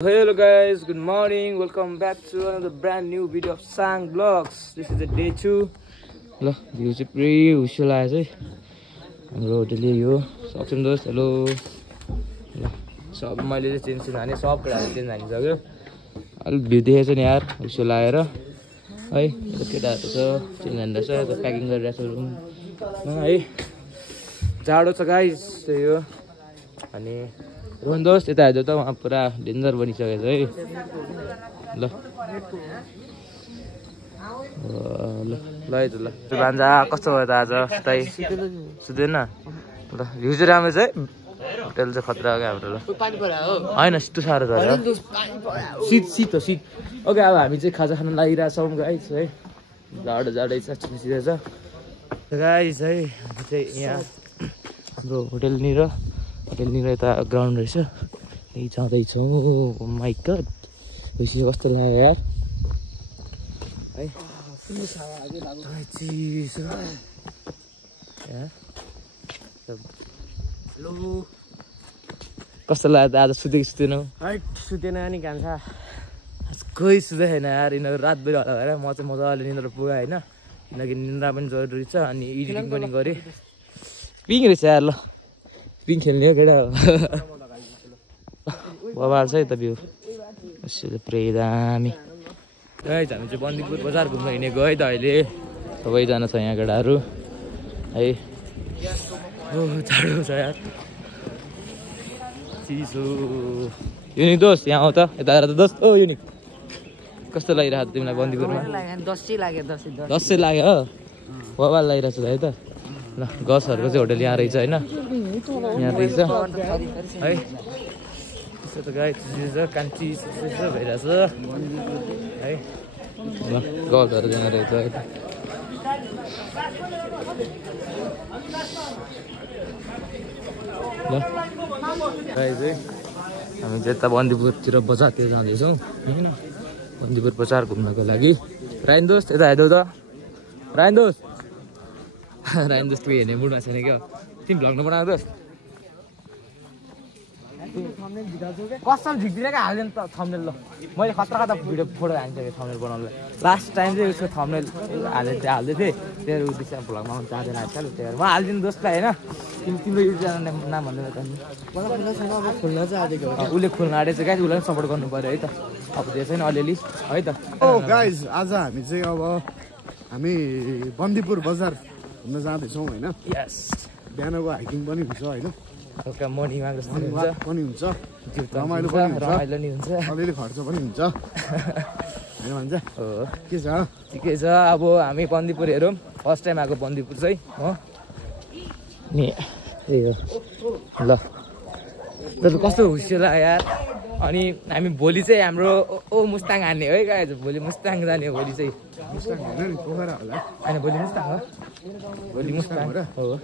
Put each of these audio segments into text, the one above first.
Hello guys, good morning. Welcome back to another brand new video of Sang Vlogs. This is the day 2. Hello, view चाहिँ पुरै हुस्यो लाग्यो चाहिँ हाम्रो hotel यही हो. सक्छौँ दोस्त. हेलो. ल सब मैले चाहिँ चेन्ज हाने सब कुराहरु चेन्ज हानिसक्यो. अलि भ्यू देखेछ नि यार, हुस्यो लागेर है. यो केटाहरु छ चेन्ज हान्दैछ, त्यो प्याकिङ गरिरहेछ रुम है. जाडो छ गाइस, त्यही हो. अनि रोहन दोस्त यता हेर्दा त वहाँ पुरा डेन्जर बनिसकेछ है. ल ल ल है त ल. भान्जा कस्तो भयो त आज? सुताइ सुतेन? ल भ्यू चाहिँ राम्रो छ है. होटल चाहिँ खतरा हो क्या हाम्रो. ल होइन यस्तो साह्रो छ शीत. ओके अब हामी चाहिँ खाजा खान लागिरहेछौँ गाइस है. जाडै छ, चिसिरहेछ गाइस है. हामी चाहिँ यहाँ हाम्रो होटलनिर यता ग्राउन्ड रहेछ. यही जाँदैछौँ. ओ माइ गड, बेसी कस्तो लाग्यो यार है. कस्तो लाग्यो त आज? सुतेनौ? सुतेन नि कान्छ. कोही सुते छैन यार. यिनीहरू रातभरि होला भएर म चाहिँ मजाले निन्द्रा पुगा होइन, किनकि निन्द्रा पनि जरुरी छ. अनि एडिटिङ पनि गरेँ. पिङ रहेछ यार. ल पिङ खेल्ने हो केटा. बबाल छ है त भ्यू. यसो पुरै दामी है. हामी चाहिँ बन्दीपुर बजार घुम्न हिँडेको है त अहिले. सबैजना छ यहाँ केटाहरू है. जाडो छ यार, चिसो. युनिक दोस्त यहाँ हो त, यता आएर त दोस्त. ओ युनिक कस्तो लागिरहेको तिमीलाई बन्दीपुरमा? दसैँ लाग्यो हो. बबाल लागिरहेको छ है त. ल गसहरूको चाहिँ होटल यहाँ रहेछ होइन, यहाँ रहेछ है. त्यसो त गाई कान्छी भइरहेछ है. ल गसहरू यहाँ रहेछ है. ल गाई चाहिँ हामी चाहिँ यता बन्दीपुरतिर बजारतिर जाँदैछौँ होइन. बन्दीपुर बजार घुम्नको लागि. रायन दोस्त यता हेर्दै त. रायन दोस्त तु हेर्ने मुडमा छैन क्या. तिमी भ्लग नबनाएको दोस्त? कस्तो झिक्दिरहेको हाल्दैन त थम्बनेल. ल मैले खतरा भिडियो फोटो हालिसकेँ थम्बनेल बनाउनुलाई. लास्ट टाइम चाहिँ उसको थम्बनेल हाल्दै थिएँ. त्यही उद्देश्य भ्लगमा आउनु चाहँदैन आजकल. त्यही भएर म हालिदिनु दोस्तलाई होइन. तिम्रो युट्युब च्यानल नाम भन्दैन त. खोल्न चाहिँ आँटेको उसले खोल्न आँटेछ गाइस. उसलाई पनि सपोर्ट गर्नु पऱ्यो है त. अब त्यो छैन अलिअलि है त. ओ गाइस, आज हामी चाहिँ अब हामी बन्दीपुर बजार घुम्न जाँदैछौँ होइन. यस, बिहानको हाइकिङ पनि हुन्छ होइन, हल्का मर्निङ वाक जस्तो मर्निङ हुन्छ, वाक पनि हुन्छ, रमाइलो पनि हुन्छ, अलिअलि खर्च पनि हुन्छ होइन भन्छ. हो के छ? ठिकै छ. अब हामी बन्दीपुर हेरौँ. फर्स्ट टाइम आएको बन्दीपुर चाहिँ हो नि. त्यही हो. ल तपाईँ कस्तो हुस्यो ला यार. अनि हामी भोलि चाहिँ हाम्रो मुस्ताङ हान्ने है गाइस. भोलि मुस्ताङ जाने हो भोलि चाहिँ. मुस्ताङ होइन नि, पोखरा होला होइन भोलि मुस्ताङ हो. भोलि मुस्ताङ हो.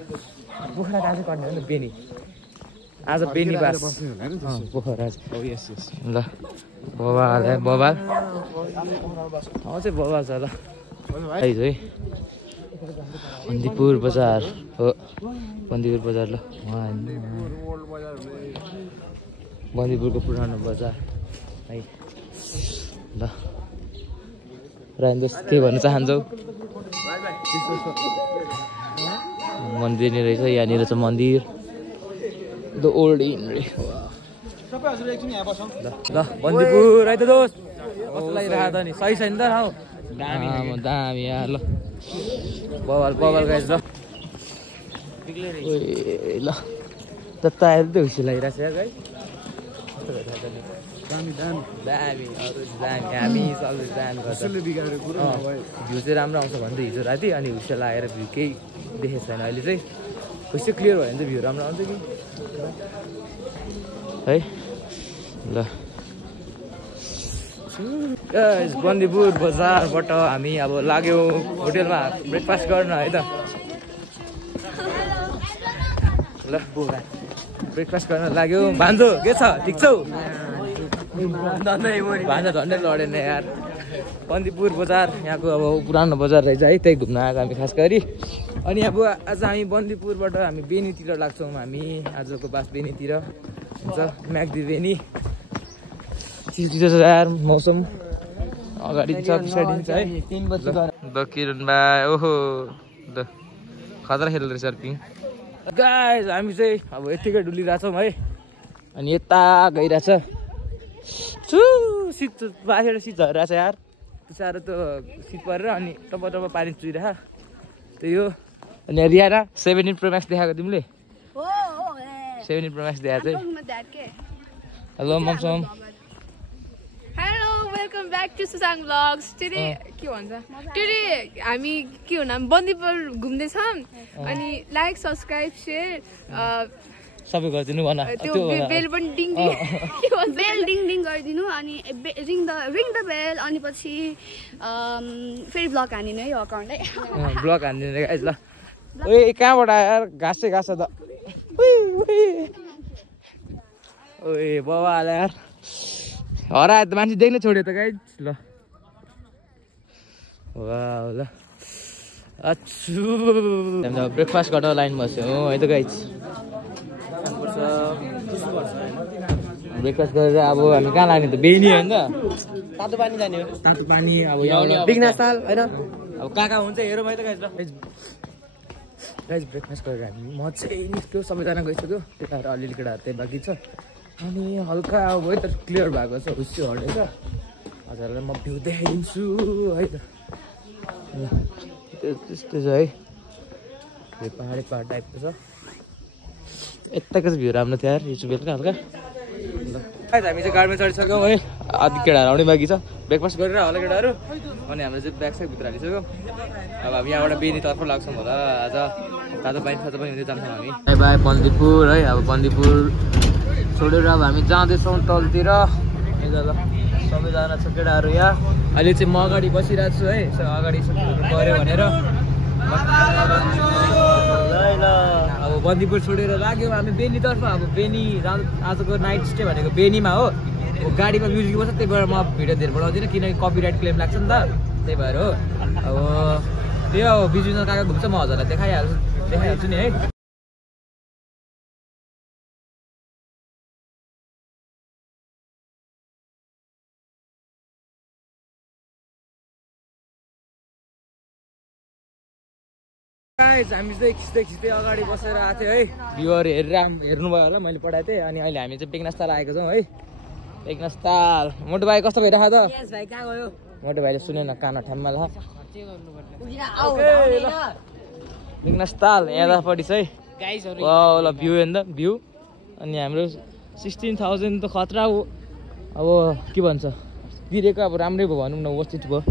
पोखरा आज कट्ने हो नि बेनी. आज बेनी बास बस्ने होला नि त्यसो. पोखरा. ओ यस यस. ल बबाल चाहिँ बबाल छ. ल है बन्दीपुर बजार हो. बन्दीपुर बजार. ल बन्दीपुरको पुरानो बजार है. ल रायन दोस्त के भन्न चाहन्छौ? मन्दिर नै रहेछ. यहाँनिर छ मन्दिर, द ओल्ड इन रे. ल बन्दीपुर है त दोस्त. कस्तो लागिरहेको त नि? सही छैन त ठाउँ? दामी यार. ल बबाल गाइस. ल ल तता आएर त खुसी लागिरहेको छ यार गाइस. दामी दामी दामी अरू दामी. हामी सबै दामी गर्छ. त्यसले बिगारेको कुरो नभए भ्यू चाहिँ राम्रो आउँछ भन्दै हिजो राति. अनि हुस्यो लागेर भ्यू केही देखेको छैन अहिले चाहिँ. खुसी क्लियर भयो भने चाहिँ भ्यू राम्रो आउँछ कि है. ल बन्दीपुर बजारबाट हामी अब लाग्यौँ होटेलमा ब्रेकफास्ट गर्न है त. ल ब्रेकफास्ट गर्न लाग्यो. भान्जो के छ? ठिक छौ? भान्जा झन्डै लडेन यार. बन्दीपुर बजार यहाँको अब पुरानो बजार रहेछ है. त्यही घुम्न आएको हामी खास गरी. अनि अब आज हामी बन्दीपुरबाट हामी बेनीतिर लाग्छौँ. हामी आजको बास बेनीतिर हुन्छ. म्याग्दी बेनी चिसो छ यार मौसम अगाडि छ पछाडि छ है 3 बजे द किरण भाइ ओहो द खतरा खेल्दो रहेछ पिङ गाइस हामी चाहिँ अब यतिकै डुलिरहेछौँ है अनि यता गइरहेछ छु शीत बाहिर शीत झरिरहेछ यार साह्रो त शीत परेर अनि टप पानी चुइरह त्यही हो अनि रियाना 17 प्रो म्याक्स देखाएको तिमीले 17 प्रो म्याक्स देखाएको चाहिँ हेलो ममसम hello welcome back to Susang vlogs today के भन्छ टुडे हामी के हुन बन्दीपुर घुम्दैछौँ अनि लाइक सब्सक्राइब सेयर सबै गरिदिनु भन त्यो बेल पनि डिङ डिङ के भन्छ बेल डिङ डिङ गरिदिनु अनि रिङ द बेल अनि पछि फेरि ब्लक हानिदिनु है यो अकाउन्टलाई ब्लक हानिदिनु गाइस ल ओए कहाँबाट यार घाँसै घाँस त ओए बाबा यार हरायो त मान्छे देख्न छोड्यो त गाइस ल वाउ ल अच्छु ब्रेकफास्ट गर्न लाइन बस्यो है त गाइस ब्रेकफास्ट गरेर अब हामी कहाँ लाग्ने त बेनी होइन त तातो पानी जाने हो तातो पानी अब यहाँ बिगनास्ताल हैन अब कहाँ हुन्छ हेरौँ है त गाइस ल गाइस ब्रेकफास्ट गरेर हामी म चाहिँ निस्क्यो सबैजना गइसक्यो त्यताबाट अलिअलि केटाहरू त्यही बाँकी छ अनि हल्का अब वेदर क्लियर भएको छ हुस्यो हटेछ हजुरलाई म भ्यू देखाइदिन्छु है त त्यस्तो छ है पहाडी पहाड टाइपको छ यताको चाहिँ भ्यू राम्रो थियो यार हिजो बेलुका हल्का हामी चाहिँ गाडीमा चढिसक्यौँ है आधी केटाहरू आउने बाँकी छ ब्रेकफास्ट गरेर होला केटाहरू अनि हाम्रो चाहिँ ब्याग साइड भित्र हालिसक्यो अब हामी यहाँबाट बेनीतर्फ लाग्छौँ होला आज तातो पानी हुँदै जान्छौँ हामी बाई बाई बन्दीपुर है अब बन्दीपुर छोडेर अब हामी जाँदैछौँ तलतिर ल सबैजना छ केटाहरू यहाँ अहिले चाहिँ म अगाडि बसिरहेको छु है अगाडि गऱ्यो भनेर अब बन्दीपुर छोडेर लाग्यो हामी बेनीतर्फ अब बेनी आजको नाइट स्टे भनेको बेनीमा हो गाडीमा म्युजिक बस्छ त्यही भएर म भिडियो धेरै बनाउँदिनँ किनकि कपिराइट क्लेम लाग्छ नि त त्यही भएर हो अब त्यो बिजुली काका घुम्छ म हजुरलाई देखाइहाल्छु नि है हामी चाहिँ खिच्दै अगाडि बसेर आएको थियो है भ्यूहरू हेर्नुभयो होला मैले पठाएको थिएँ अनि अहिले हामी चाहिँ बेगनास्ताल आएको छौँ है बेगनास्ताल मोटो भाइ कस्तो भइरहेको त मोटो भाइले सुनेन कान ठ्याम्मा ल बेगनास्ताल यहाँपट्टि चाहिँ ल भ्यू हेर्दा भ्यू अनि हाम्रो 16,000 त खतरा हो अब के भन्छ तिरेको अब राम्रै भयो भनौँ नवस्थित भयो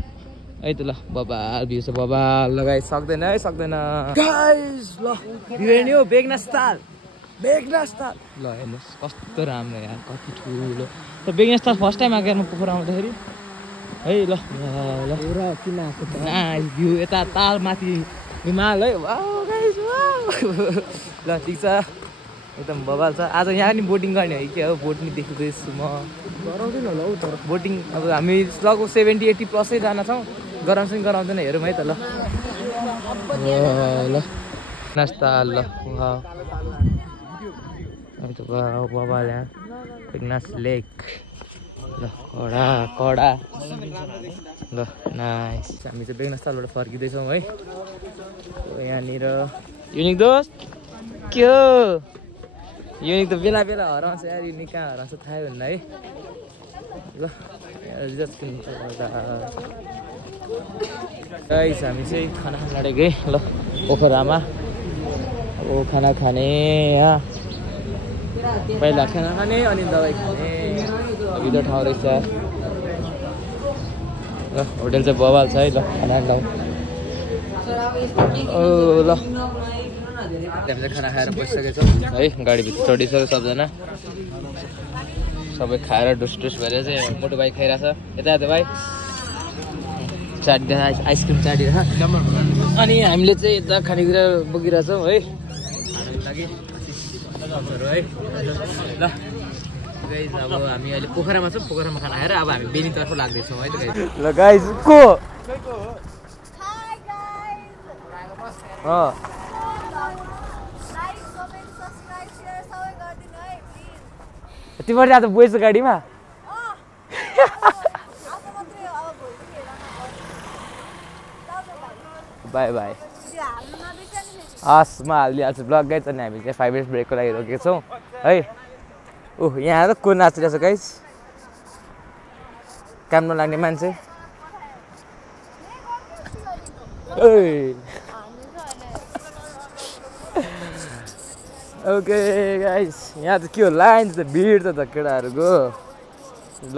है त ल बबाल भ्यू छ बबाल लगाइ सक्दैन है सक्दैन गाइस ल भ्यू हेर्ने हो बेगनास्ताल ल हेर्नुहोस् कस्तो राम्रो यार कति ठुलो त बेगनास्ताल फर्स्ट टाइम आएको म पोखरा आउँदाखेरि है ल ल नाइस भ्यू यता ताल माथि हिमाल है वाउ गाइस वाउ ल ठिक छ एकदम बबाल छ आज यहाँ नि बोटिङ गर्ने हो कि हो बोट नि देख्दैछु म गराउँदैन होला हौ तर बोटिङ अब हामी लगभग 70-80 प्लसै जाना छौँ गराउँछ कि गराउँदैन हेरौँ है त ल ल नास्ता ल बबाल यहाँ बेगनास लेक ल कडा ल नाइस हामी चाहिँ बेगनास्तालबाट फर्किँदैछौँ है यहाँनिर युनिक दोस्त के हो युनिक त बेला हराउँछ यार युनिक कहाँ हराउँछ थाहै हुन्न है ल गाइस हामी चाहिँ खाना खान लागेको ल पोखरामा अब खाना खाने यहाँ पहिला खाना खाने अनि दबाई खाने भित्र ठाउँ रहेछ ल होटेल चाहिँ बबाल छ है ल खाना खाऊ ओ ल हामी चाहिँ खाना खाएर बसिसकेको छौँ है गाडीभित्र चढिसक्यो सबजना सबै खाएर डुस भएर चाहिँ मोटो बाइक खाइरहेछ यता भाइ चाटिरहेछ आइसक्रिम चाटिरहेछ अनि हामीले चाहिँ यता खानेकुरा बोकिरहेछौँ है लागि है ल गाइस अब हामी अहिले पोखरामा छौँ पोखरामा खाना खाएर अब हामी बेनीतर्फ लाग्दैछौँ है त गाइस ल गाइस को तिमीहरू आज बोएछ गाडीमा बाई बाई हस् म हालिदिइहाल्छु ब्लग गाइज अनि हामी चाहिँ 5 मिनट ब्रेकको लागि रोकेको छौँ है ओह यहाँ त को नाचिरहेछ गाइज काम नलाग्ने मान्छे ओके गाइज यहाँ त के हो लाइन त भिड त केटाहरूको ल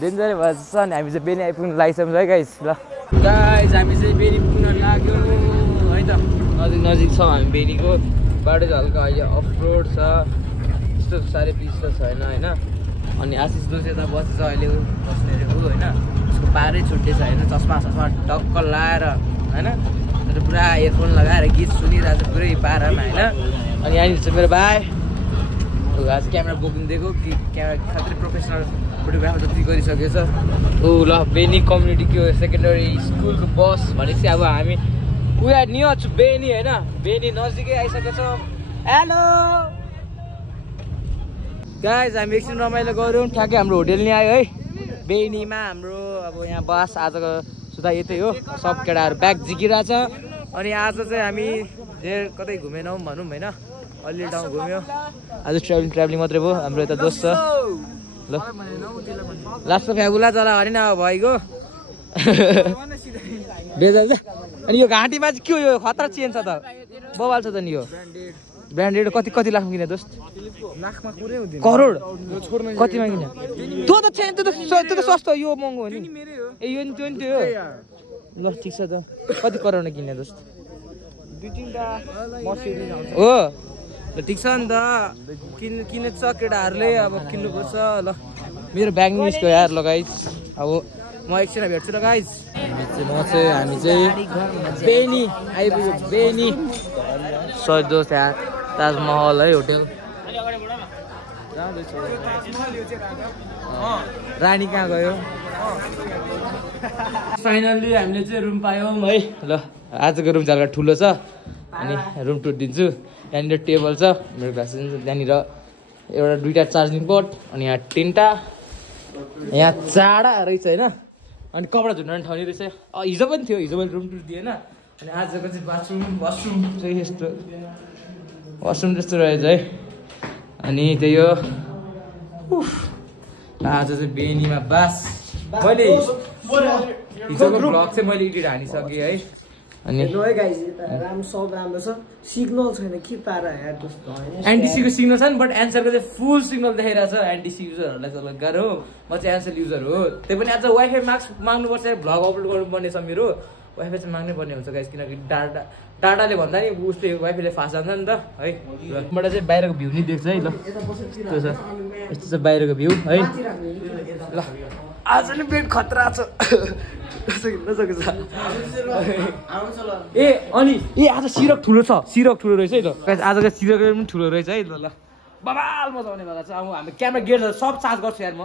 डेन्जरै भएछ अनि हामी चाहिँ बेनी आइपुग्नु लागिसक्यौँ है गाइज ल गाइज हामी चाहिँ बेनी पुग्न लाग्यो है त नजिक नजिक छ हामी बेनीको बाटो चाहिँ हल्का अहिले अफ रोड छ त्यस्तो साह्रै पिच त छैन होइन अनि आशिष दोषी त बसेछ अहिले बस्ने हो होइन उसको पारै छुट्टै छ होइन चस्मा टक्क लाएर होइन तर पुरा इयरफोन लगाएर गीत सुनिरहेको छ पुरै पारामा होइन अनि यहाँनिर चाहिँ मेरो भाइ आज क्यामेरा बोकिदिएको कि क्यामेरा खासै प्रोफेसनल फोटोग्राफर जति गरिसकेछ ऊ ल बेनी कम्युनिटीको सेकेन्डरी स्कुलको बस भनेपछि अब हामी उयो नियो छु बेनी होइन बेनी नजिकै आइसकेको छ हेलो गाइज हामी एकछिन रमाइलो गऱ्यौँ ठ्याक्कै हाम्रो होटेल नि आयो है बेनीमा हाम्रो अब यहाँ बस आजको सुधा यतै हो सब केटाहरू ब्याग झिकिरहेछ अनि आज चाहिँ हामी धेर कतै घुमेनौँ भनौँ होइन अलि ठाउँ घुम्यो आज ट्राभलिङ मात्रै भयो हाम्रो यता दोस्त छ ल लास्टमा फ्यागुला चला भने न अब भइगयो बेजा अनि यो घाँटीमा चाहिँ के हो यो खतरा चेन छ त बवाल छ त नि यो ब्रान्डेड कति कति लाखमा किने दोस्त करोड कतिमा किने त्यो त छैन त्यो त सस्तो यो महँगो हो नि ए यो नि त्यो नि त्यो ल ठिक छ त कति करोडमा किने दोस्त हो ल ठिक छ नि त किन्नु छ केटाहरूले अब किन्नुपर्छ ल मेरो ब्याग निस्क्यो यार ल गाइज अब म एकछिन भेट्छु ल गाइज हामी चाहिँ बेनी आइपुग्यो बेनी सजोस् यार ताजमहल है होटेल रानी कहाँ गयो फाइनल्ली हामीले चाहिँ रुम पायौँ है ल आजको रुम चाहिँ ठुलो छ अनि रुम टुर दिन्छु यहाँनिर टेबल छ मेरो क्लास त्यहाँनिर एउटा 2टा चार्जिङ पोर्ट अनि यहाँ 3टा यहाँ 4 रहेछ होइन अनि कपडा धुन ठाउँ रहेछ हिजो पनि थियो हिजो मैले रुम टुर दिएन अनि आजको चाहिँ वासरुम चाहिँ यस्तो वासरुम त्यस्तो रहेछ है अनि त्यही हो आज चाहिँ बेनीमा बास मैले हिजोको भ्लग चाहिँ मैले एडिट हानिसकेँ है अनि राम्रो छ सिग्नल छैन के पारा यार जस्तो एनटिसीको सिग्नल छ नि बट एन्सरको चाहिँ फुल सिग्नल देखाइरहेको छ एनटिसी युजरहरूलाई चाहिँ गाह्रो हो म चाहिँ एन्सर युजर हो त्यही पनि आज वाइफाई माग्नुपर्छ भ्लग अपलोड गर्नुपर्ने छ मेरो वाइफाई चाहिँ माग्नै पर्ने हुन्छ गाइस किनकि डाटाले भन्दा नि उसले वाइफाईले फास्ट जान्छ नि त है बाट चाहिँ बाहिरको भ्यू नि देख्छ है ल त्यो छ यस्तो छ बाहिरको भ्यू है ल आज नि बेड खतरा छ ए अनि ए आज सिरक ठुलो छ सिरक ठुलो रहेछ है ल आजको सिरक पनि ठुलो रहेछ है ल बबाल मजा आउने वाला छ अब हामी क्यामेरा गेटहरू सब चार्ज गर्छु यार म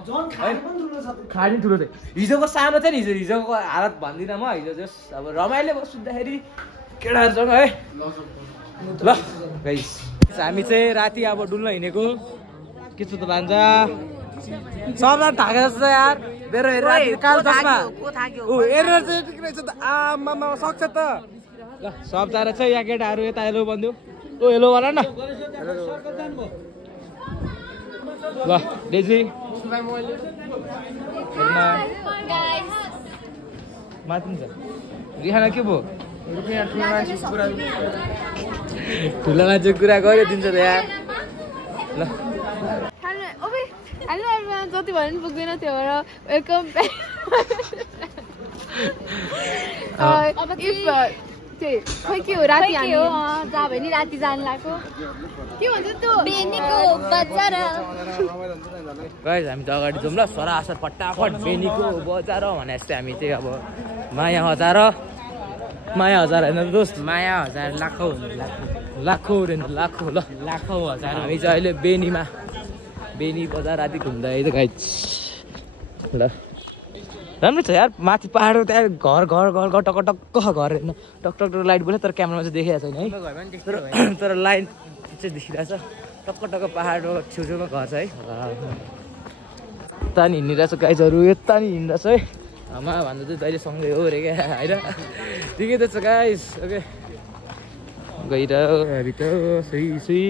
खाडी ठुलो थियो हिजोको सानो थियो नि हिजोको हालत भन्दिनँ म हिजो जस अब रमाइलो सुत्दाखेरि केटाहरूसँग है ल गाइस हामी चाहिँ राति अब डुल्न हिँडेको के छ त भान्जा सबलाई थाकेको छ यार मेरो हेरेर कालो चस्मा ओ हेरेर चाहिँ ठिक रहेछ त आमामा सक्छ त ल सबजना चाहिँ यहाँ केटाहरू यता हेलो भन्दियो ओ हेलो भन न ल डेजी माथि छ रिहाना के भयो ठुलो मान्छे कुरा गऱ्यो दिन्छ त यार ल जति भन्नु पनि पुग्दैन त्यो भएर वेलकम खै के हो राति हामी हो जहाँ भयो नि राति जानु लाग्यो के भन्छ त्यो बेनीको बजार गाइस हामी त अगाडि जाउँ ल सरासर फटाफट बेनीको बजार भने जस्तै हामी चाहिँ अब माया हजार होइन दोस्त माया हजार लाखौँ लाखौँ ल लाखौँ हजार हामी चाहिँ अहिले बेनीमा बेनी बजार राति घुम्दा है त गाइस ल राम्रो छ यार माथि पहाड त्यहाँ घर टक्क घर होइन टक लाइट बोल्यो तर क्यामेरामा चाहिँ देखिरहेको छैन है तर लाइट चाहिँ देखिरहेछ टक्क पहाडको छेउछेउमा घर छ है यता नि हिँडिरहेछ गाइजहरू यता नि हिँडिरहेछ है आमा भन्दा चाहिँ जहिले सँगै हो अरे क्या होइन ठिकै त छ गाइस ओके गइरह्यो भित्र सुई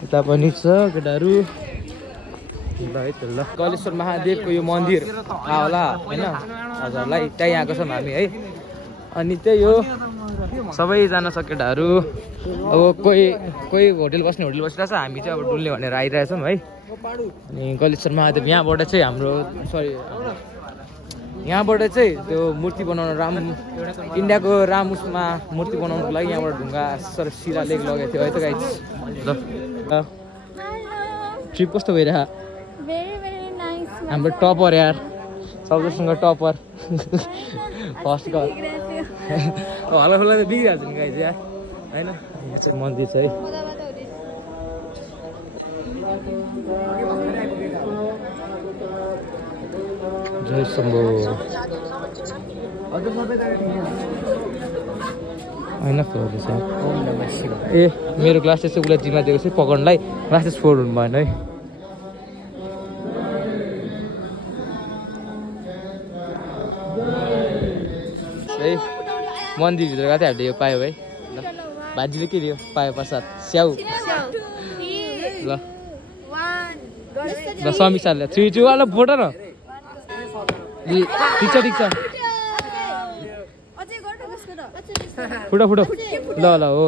यता पनि छ केटाहरू ल है त ल कलेश्वर महादेवको यो मन्दिर होला होइन हजुरलाई त्यहीँ आएको छौँ हामी है अनि त्यही हो सबैजना छ केटाहरू अब कोही होटल बसिरहेको छ हामी चाहिँ अब डुल्ने भनेर आइरहेछौँ है अनि कलेश्वर महादेव यहाँबाट चाहिँ हाम्रो सरी यहाँबाट चाहिँ त्यो मूर्ति बनाउन इन्डियाको राम उसमा मूर्ति बनाउनुको लागि यहाँबाट ढुङ्गा शिला लेक लगेको थियो है त गाइस ल ट्रिप कस्तो भइरहेको हाम्रो टपर यार सबैसँग टपर फर्स्ट घर हल्ला फल्ला त बिग्रिहाल्छ नि गाइस यार होइन यहाँ चाहिँ मन्दिर छ है जय शम्भो होइन ए मेरो ग्लासेस चाहिँ उसलाई जिम्मा दिएको चाहिँ पकाउनलाई ग्लासेस 4 हुनु भएन है मन्दिरभित्र गएको हामीले यो पायो है ल भान्जीले के दियो पायो प्रसाद स्याउ ल ल समीक्षाले 3 2 वाला फोटो न ठिक छ फुटो ल ल हो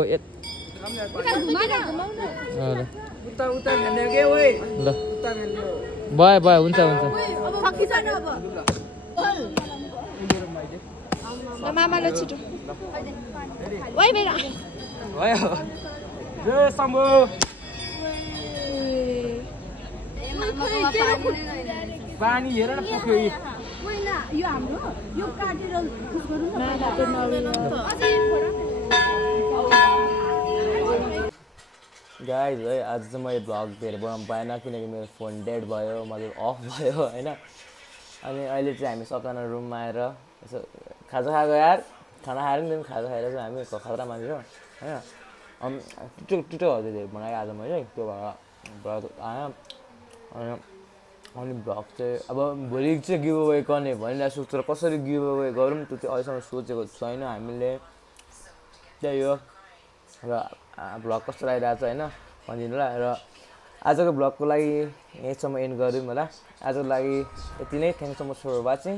ल भयो हुन्छ मामाले छिटो पानी हेर न पुग्यो यो हाम्रो यो काटेर गरौँ न गाइज है आज चाहिँ मैले भ्लग धेरै बनाउनु पाएन किनकि मेरो फोन डेड भयो मतलब अफ भयो होइन अनि अहिले चाहिँ हामी सबजना रुममा आएर यसो खाजा खाएको यार खाना खाएर नि खाजा खाएर चाहिँ हामी खतरा मान्छे हो होइन टुटोहरू धेरै बनाएको आज मैले त्यो भएर आयो अनि भ्लग चाहिँ अब भोलि चाहिँ गिभ अवे गर्ने भनिरहेको छु तर कसरी गिभ अवे गरौँ त्यो चाहिँ अहिलेसम्म सोचेको छैन हामीले त्यही हो र भ्लग कस्तो लागिरहेको छ होइन भनिदिनु होला र आजको भ्लगको लागि यहीँसम्म एन्ड गरौँ होला आजको लागि यति नै thank so much for watching